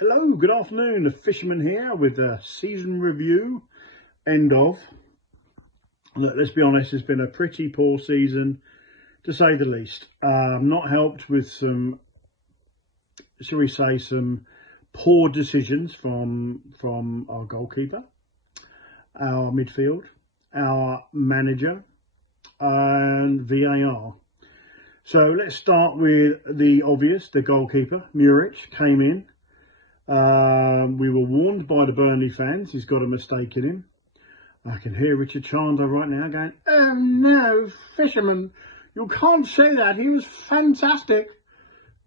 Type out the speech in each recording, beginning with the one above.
Hello, good afternoon. The Fisherman here with a season review. End of. Look, let's be honest, it's been a pretty poor season, to say the least. Not helped with some, shall we say, some poor decisions from our goalkeeper, our midfield, our manager, and VAR. So let's start with the obvious. The goalkeeper, Muric, came in. We were warned by the Burnley fans. He's got a mistake in him. I can hear Richard Chandler right now going, "Oh no, Fisherman, you can't say that. He was fantastic.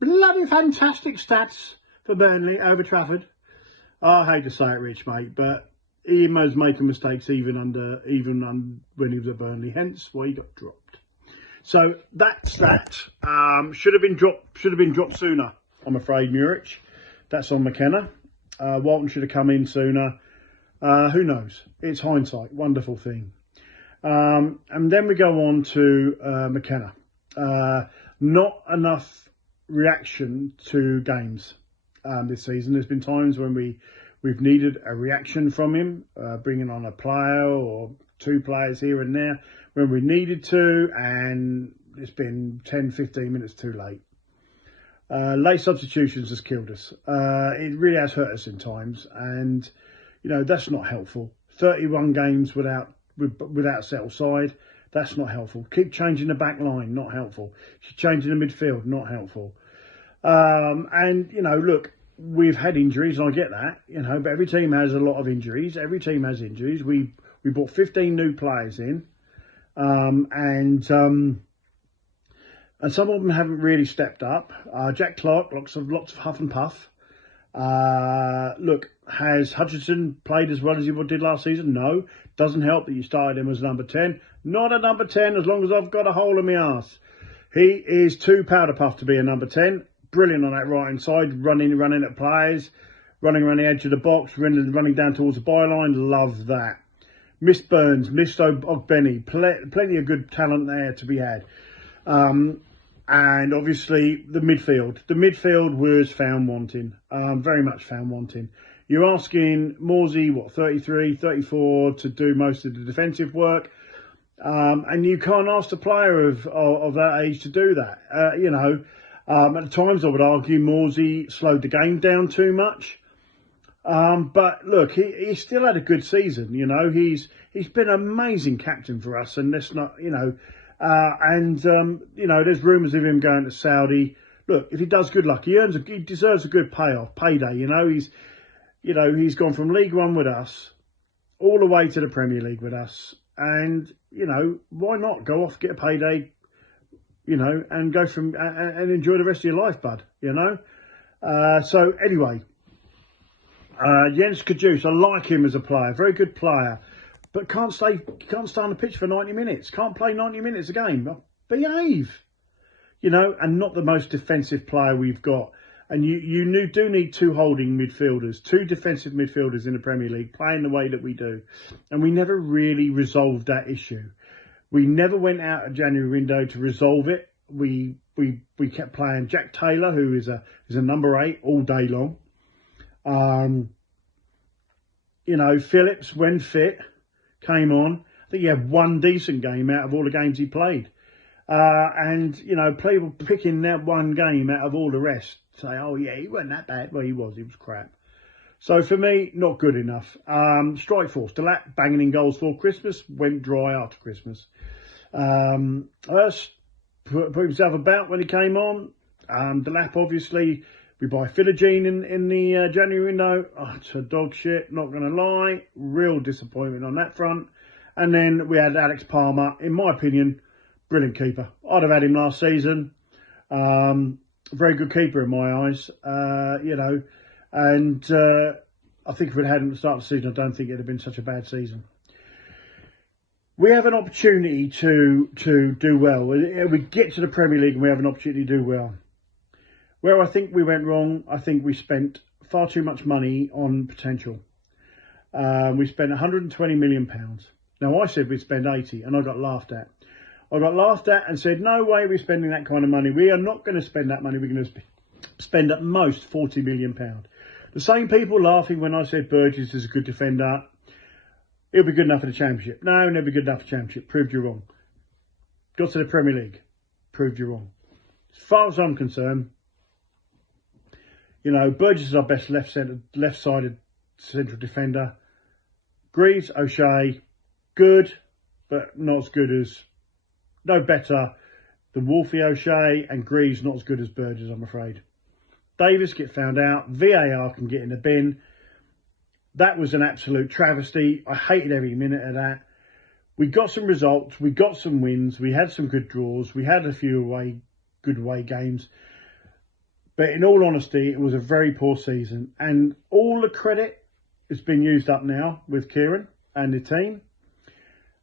Bloody fantastic stats for Burnley over Trafford." I hate to say it, Rich, mate, but he was making mistakes even when he was at Burnley. Hence why he got dropped. So that's that. Should have been dropped sooner, I'm afraid, Muric. That's on McKenna. Walton should have come in sooner. Who knows? It's hindsight. Wonderful thing. And then we go on to McKenna. Not enough reaction to games this season. There's been times when we've needed a reaction from him, bringing on a player or two players here and there when we needed to, and it's been 10, 15 minutes too late. Late substitutions has killed us. It really has hurt us in times, and that's not helpful. 31 games without a settled side, that's not helpful. Keep changing the back line, not helpful. Keep changing the midfield, not helpful. And look, we've had injuries, and I get that, but every team has a lot of injuries. Every team has injuries. We brought 15 new players in, and some of them haven't really stepped up. Jack Clark, lots of huff and puff. Look, has Hutchinson played as well as he did last season? No. Doesn't help that you started him as number 10. Not a number 10 as long as I've got a hole in my arse. He is too powder puff to be a number 10. Brilliant on that right hand side, running at players, running around the edge of the box, running down towards the byline. Love that. Missed Burns, missed Ogbenny. Plenty of good talent there to be had. And obviously the midfield. The midfield was found wanting, very much found wanting. You're asking Morsey, 33, 34, to do most of the defensive work. And you can't ask a player of that age to do that. At times I would argue Morsey slowed the game down too much. But look, he still had a good season. He's been an amazing captain for us, and let's not, there's rumours of him going to Saudi. Look, if he does, good luck. He deserves a good payday. He's gone from League One with us all the way to the Premier League with us, and why not go off, get a payday, and go from and enjoy the rest of your life, bud. So anyway, Jens Kajus, I like him as a player, very good player. But can't stay on the pitch for 90 minutes. Can't play 90 minutes a game. Behave. And not the most defensive player we've got. And you do need two holding midfielders, two defensive midfielders in the Premier League playing the way that we do. And we never really resolved that issue. We never went out a January window to resolve it. We kept playing Jack Taylor, who is a number 8 all day long. Phillips, when fit, came on. I think he had one decent game out of all the games he played. People picking that one game out of all the rest. Say, oh yeah, he wasn't that bad. Well, he was crap. So for me, not good enough. Strike Force, Delap banging in goals for Christmas, went dry after Christmas. Hurst put himself about when he came on. Delap, obviously, we buy Philogene in the January window. Oh, it's a dog shit, not going to lie. Real disappointment on that front. And then we had Alex Palmer, in my opinion, brilliant keeper. I'd have had him last season. Very good keeper in my eyes, And I think if we'd had him at the start of the season, I don't think it'd have been such a bad season. We have an opportunity to do well. We get to the Premier League and we have an opportunity to do well. Where I think we went wrong, I think we spent far too much money on potential. We spent £120 million. Now, I said we'd spend 80 and I got laughed at. I got laughed at and said, no way we're spending that kind of money. We are not going to spend that money. We're going to spend at most £40 million. The same people laughing when I said Burgess is a good defender. He'll be good enough for the Championship. No, never good enough for the Championship. Proved you wrong. Got to the Premier League. Proved you wrong. As far as I'm concerned, you know, Burgess is our best left-sided central defender. Greaves, O'Shea, good, but not as good as, no better than Wolfie O'Shea, and Greaves not as good as Burgess, I'm afraid. Davis get found out. VAR can get in the bin. That was an absolute travesty. I hated every minute of that. We got some results. We got some wins. We had some good draws. We had a few good away games. But in all honesty, it was a very poor season. And all the credit has been used up now with Kieran and the team.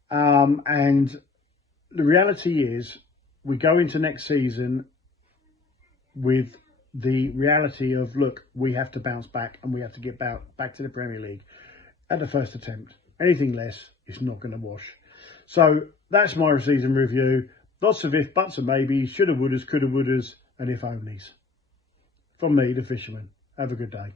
And the reality is, we go into next season with the reality of, look, we have to bounce back and we have to get back to the Premier League at the first attempt. Anything less is not going to wash. So that's my season review. Lots of if, buts and maybes, shoulda, wouldas, coulda, wouldas, and if onlys. From me, the Fisherman. Have a good day.